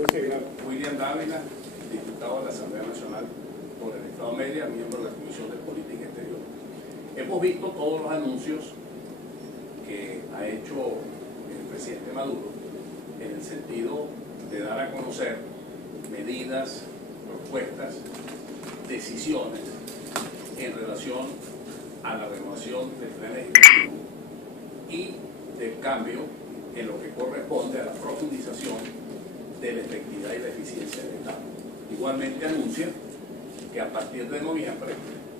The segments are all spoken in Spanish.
William Dávila, diputado de la Asamblea Nacional por el Estado Media, miembro de la Comisión de Política Exterior. Hemos visto todos los anuncios que ha hecho el presidente Maduro en el sentido de dar a conocer medidas, propuestas, decisiones en relación a la renovación del Plan Ejecutivo y del cambio en lo que corresponde a la profundización de la efectividad y la eficiencia del Estado. Igualmente anuncia que a partir de noviembre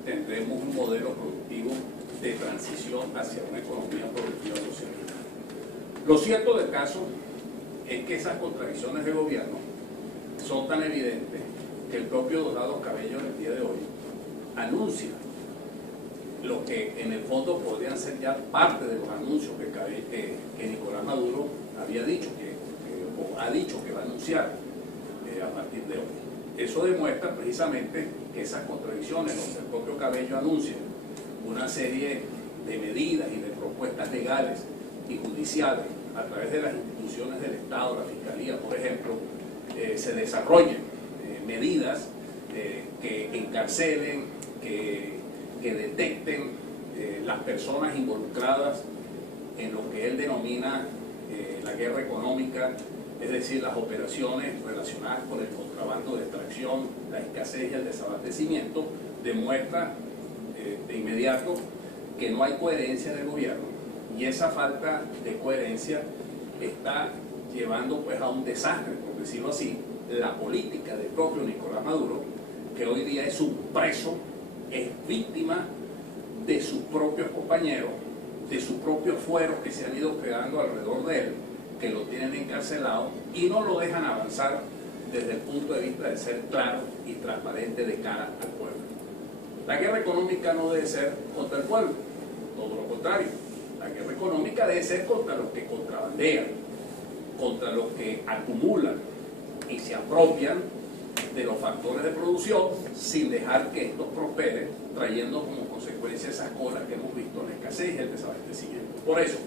tendremos un modelo productivo de transición hacia una economía productiva socialista. Lo cierto del caso es que esas contradicciones de gobierno son tan evidentes que el propio Dorado Cabello en el día de hoy anuncia lo que en el fondo podrían ser ya parte de los anuncios que Nicolás Maduro había dicho o ha dicho que va a anunciar a partir de hoy. Eso demuestra precisamente que esas contradicciones, donde el propio Cabello anuncia una serie de medidas y de propuestas legales y judiciales a través de las instituciones del Estado, la Fiscalía, por ejemplo, se desarrollen medidas que encarcelen, que detecten las personas involucradas en lo que él denomina la guerra económica, es decir, las operaciones relacionadas con el contrabando de extracción, la escasez y el desabastecimiento, demuestra de inmediato que no hay coherencia del gobierno, y esa falta de coherencia está llevando pues a un desastre, por decirlo así, la política del propio Nicolás Maduro, que hoy día es un preso, es víctima de sus propios compañeros, de sus propios fueros que se han ido creando alrededor de él, que lo tienen encarcelado y no lo dejan avanzar desde el punto de vista de ser claro y transparente de cara al pueblo. La guerra económica no debe ser contra el pueblo, todo lo contrario. La guerra económica debe ser contra los que contrabandean, contra los que acumulan y se apropian de los factores de producción sin dejar que estos prosperen, trayendo como consecuencia esas colas que hemos visto en la escasez y el desabastecimiento. Por eso,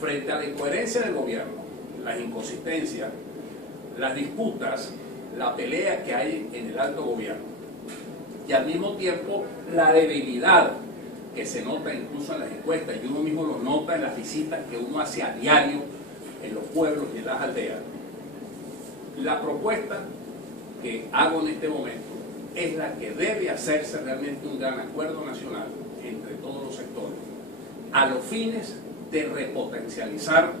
frente a la incoherencia del gobierno, las inconsistencias, las disputas, la pelea que hay en el alto gobierno y al mismo tiempo la debilidad que se nota incluso en las encuestas, y uno mismo lo nota en las visitas que uno hace a diario en los pueblos y en las aldeas, la propuesta que hago en este momento es la que debe hacerse realmente un gran acuerdo nacional entre todos los sectores a los fines de repotencializar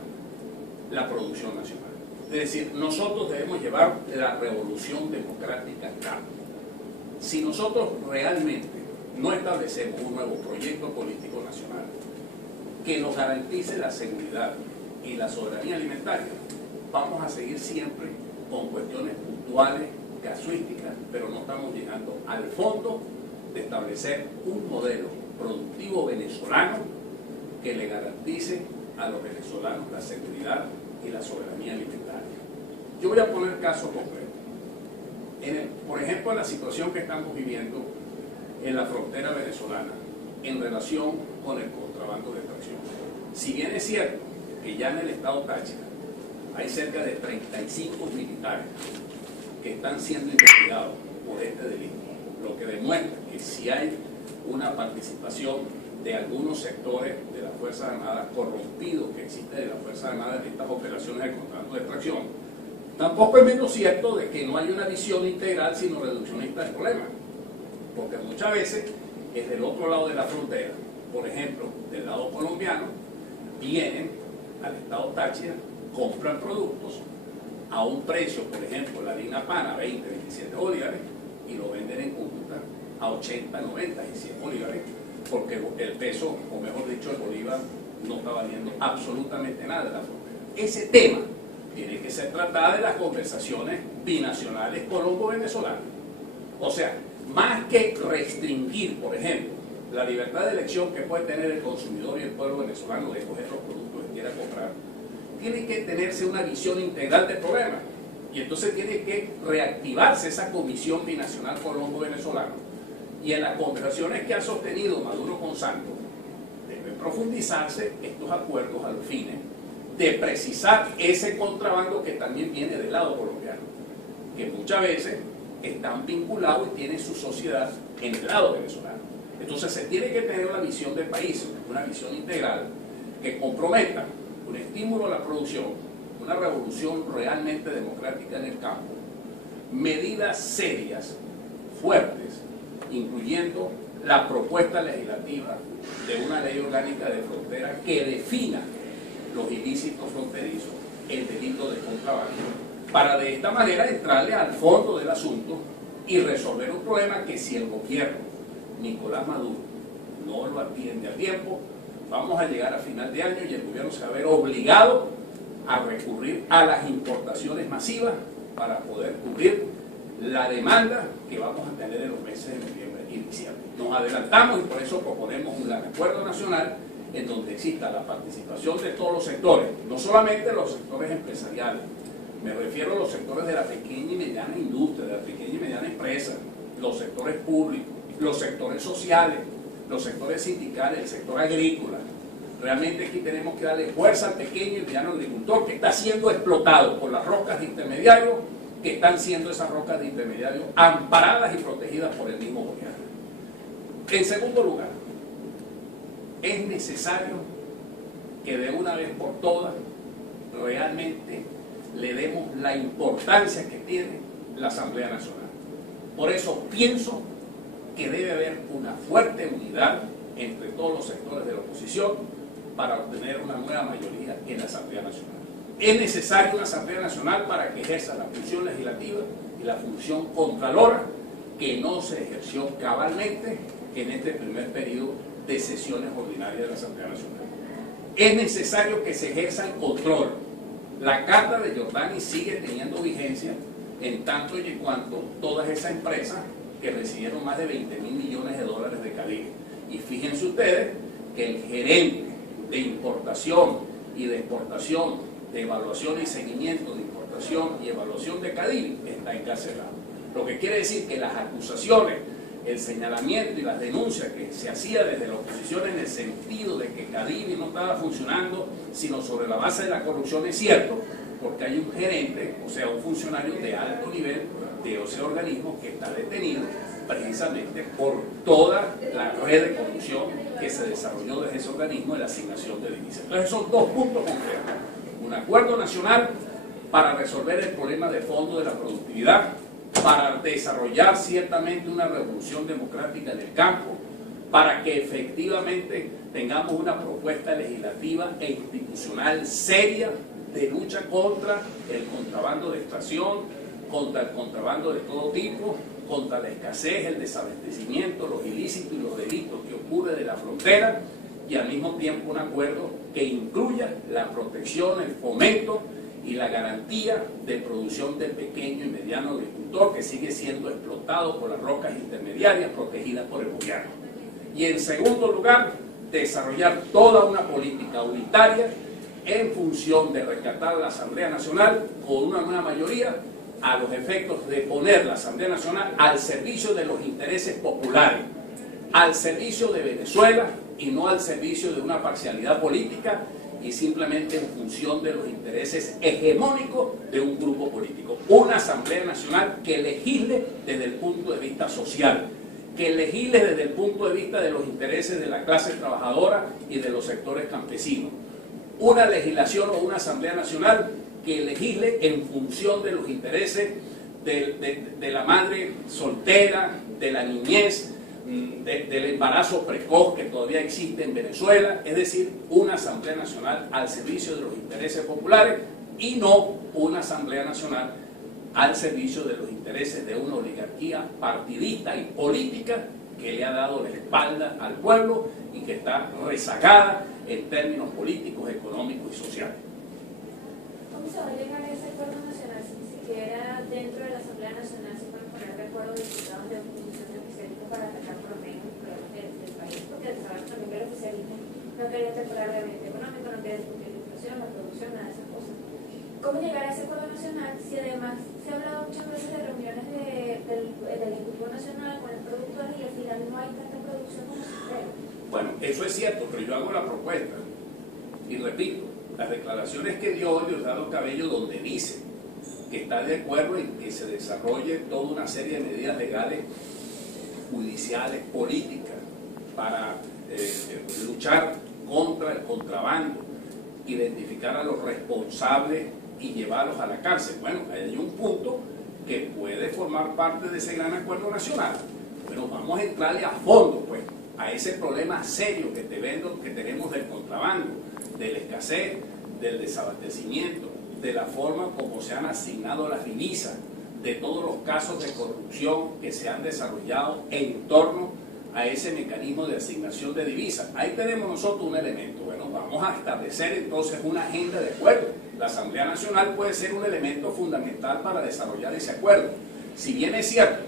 la producción nacional. Es decir, nosotros debemos llevar la revolución democrática a cabo. Si nosotros realmente no establecemos un nuevo proyecto político nacional que nos garantice la seguridad y la soberanía alimentaria, vamos a seguir siempre con cuestiones puntuales, casuísticas, pero no estamos llegando al fondo de establecer un modelo productivo venezolano que le garantice a los venezolanos la seguridad y la soberanía alimentaria. Yo voy a poner casos concretos. Por ejemplo, en la situación que estamos viviendo en la frontera venezolana en relación con el contrabando de extracción. Si bien es cierto que ya en el estado Táchira hay cerca de 35 militares que están siendo investigados por este delito, lo que demuestra que si hay una participación de algunos sectores de las Fuerzas Armadas corrompidos que existe de las Fuerzas Armadas en estas operaciones de contrabando de extracción, tampoco es menos cierto de que no hay una visión integral sino reduccionista del problema, porque muchas veces es del otro lado de la frontera, por ejemplo, del lado colombiano, vienen al estado Táchira, compran productos a un precio, por ejemplo, la harina pana, 20, 27 bolívares, y lo venden en Cúcuta a 80, 90 y 100 bolívares, porque el peso, o mejor dicho, el bolívar, no está valiendo absolutamente nada de la frontera. Ese tema tiene que ser tratado en las conversaciones binacionales colombo-venezolanas. O sea, más que restringir, por ejemplo, la libertad de elección que puede tener el consumidor y el pueblo venezolano de escoger los productos que quiera comprar, tiene que tenerse una visión integral del problema. Y entonces tiene que reactivarse esa comisión binacional colombo-venezolana. Y en las conversaciones que ha sostenido Maduro con Santos, deben profundizarse estos acuerdos a los fines de precisar ese contrabando que también viene del lado colombiano. que muchas veces están vinculados y tienen su sociedad en el lado venezolano. Entonces se tiene que tener una visión de país, una visión integral que comprometa un estímulo a la producción, una revolución realmente democrática en el campo, medidas serias, fuertes, incluyendo la propuesta legislativa de una ley orgánica de frontera que defina los ilícitos fronterizos, el delito de contrabando, para de esta manera entrarle al fondo del asunto y resolver un problema que si el gobierno Nicolás Maduro no lo atiende a tiempo, vamos a llegar a final de año y el gobierno se va a ver obligado a recurrir a las importaciones masivas para poder cubrir la demanda que vamos a tener en los meses de noviembre y diciembre. Nos adelantamos y por eso proponemos un gran acuerdo nacional en donde exista la participación de todos los sectores, no solamente los sectores empresariales, me refiero a los sectores de la pequeña y mediana industria, de la pequeña y mediana empresa, los sectores públicos, los sectores sociales, los sectores sindicales, el sector agrícola. Realmente aquí tenemos que darle fuerza al pequeño y mediano agricultor que está siendo explotado por las rocas de intermediarios, que están siendo esas rocas de intermediarios amparadas y protegidas por el mismo gobierno. En segundo lugar, es necesario que de una vez por todas realmente le demos la importancia que tiene la Asamblea Nacional. Por eso pienso que debe haber una fuerte unidad entre todos los sectores de la oposición para obtener una nueva mayoría en la Asamblea Nacional. Es necesaria una Asamblea Nacional para que ejerza la función legislativa y la función contralora que no se ejerció cabalmente en este primer periodo de sesiones ordinarias de la Asamblea Nacional. Es necesario que se ejerza el control. La Carta de Jordani sigue teniendo vigencia en tanto y en cuanto todas esas empresas que recibieron más de 20.000 millones de dólares de Cadivi. Y fíjense ustedes que el gerente de importación y de exportación, de evaluación y seguimiento de importación y evaluación de Cadivi está encarcelado. Lo que quiere decir que las acusaciones, el señalamiento y las denuncias que se hacía desde la oposición en el sentido de que Cadivi no estaba funcionando, sino sobre la base de la corrupción, es cierto, porque hay un gerente, o sea, un funcionario de alto nivel de ese organismo que está detenido precisamente por toda la red de corrupción que se desarrolló desde ese organismo de la asignación de divisas. Entonces son dos puntos concretos: un acuerdo nacional para resolver el problema de fondo de la productividad, para desarrollar ciertamente una revolución democrática en el campo, para que efectivamente tengamos una propuesta legislativa e institucional seria de lucha contra el contrabando de extracción, contra el contrabando de todo tipo, contra la escasez, el desabastecimiento, los ilícitos y los delitos que ocurren de la frontera, y al mismo tiempo un acuerdo que incluya la protección, el fomento y la garantía de producción del pequeño y mediano agricultor que sigue siendo explotado por las rocas intermediarias protegidas por el gobierno. Y en segundo lugar, desarrollar toda una política unitaria en función de rescatar la Asamblea Nacional con una nueva mayoría a los efectos de poner la Asamblea Nacional al servicio de los intereses populares, al servicio de Venezuela y no al servicio de una parcialidad política y simplemente en función de los intereses hegemónicos de un grupo político. Una Asamblea Nacional que legisle desde el punto de vista social, que legisle desde el punto de vista de los intereses de la clase trabajadora y de los sectores campesinos. Una legislación o una Asamblea Nacional que legisle en función de los intereses de la madre soltera, de la niñez, del embarazo precoz que todavía existe en Venezuela, es decir, una Asamblea Nacional al servicio de los intereses populares y no una Asamblea Nacional al servicio de los intereses de una oligarquía partidista y política que le ha dado la espalda al pueblo y que está rezagada en términos políticos, económicos y sociales. ¿Cómo se va a llegar a ese acuerdo nacional si ni siquiera dentro de la Asamblea Nacional se pueden poner de acuerdo diputados de oposición y oficialismo para atacar por lo menos los problemas del país? Porque sabemos también que el oficialismo no quería temporar el gabinete económico, no quería discutir la inflación, la producción, nada de esas cosas. ¿Cómo llegar a ese acuerdo nacional si además se ha hablado muchas veces de reuniones del Ejecutivo Nacional con el productor y al final no hay tanta producción como se espera? Bueno, eso es cierto, pero yo hago la propuesta y repito, las declaraciones que dio Diosdado Cabello donde dice que está de acuerdo en que se desarrolle toda una serie de medidas legales, judiciales, políticas, para luchar contra el contrabando, identificar a los responsables y llevarlos a la cárcel. Bueno, hay un punto que puede formar parte de ese gran acuerdo nacional. Pero vamos a entrarle a fondo, pues, a ese problema serio que tenemos del contrabando, de la escasez, del desabastecimiento, de la forma como se han asignado las divisas, de todos los casos de corrupción que se han desarrollado en torno a ese mecanismo de asignación de divisas. Ahí tenemos nosotros un elemento. Bueno, vamos a establecer entonces una agenda de acuerdo. La Asamblea Nacional puede ser un elemento fundamental para desarrollar ese acuerdo. Si bien es cierto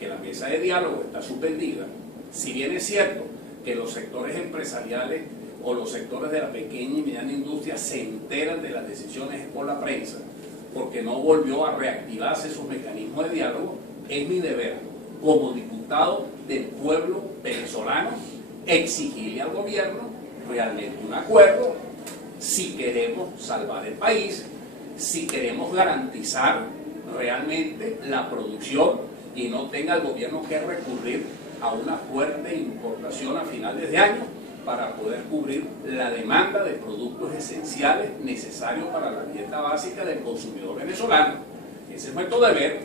que la mesa de diálogo está suspendida, si bien es cierto que los sectores empresariales o los sectores de la pequeña y mediana industria se enteran de las decisiones por la prensa, porque no volvió a reactivarse esos mecanismos de diálogo, es mi deber como diputado del pueblo venezolano exigirle al gobierno realmente un acuerdo si queremos salvar el país, si queremos garantizar realmente la producción y no tenga el gobierno que recurrir a una fuerte importación a finales de año para poder cubrir la demanda de productos esenciales necesarios para la dieta básica del consumidor venezolano. Ese es nuestro deber.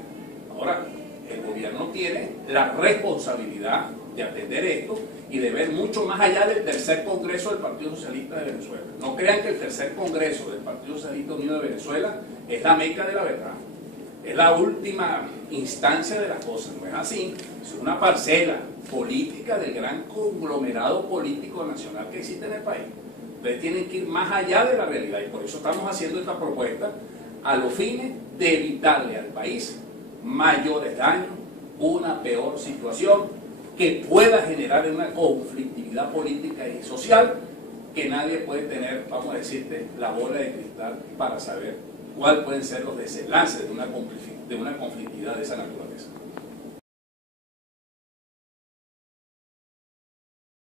Ahora, el gobierno tiene la responsabilidad de atender esto y de ver mucho más allá del tercer Congreso del Partido Socialista de Venezuela. No crean que el tercer Congreso del Partido Socialista Unido de Venezuela es la meca de la verdad, es la última instancia de las cosas. No es así, es una parcela política del gran conglomerado político nacional que existe en el país. Ustedes tienen que ir más allá de la realidad y por eso estamos haciendo esta propuesta a los fines de evitarle al país mayores daños, una peor situación que pueda generar una conflictividad política y social que nadie puede tener, vamos a decirte, la bola de cristal para saber cuáles pueden ser los desenlaces de una conflictividad de esa naturaleza.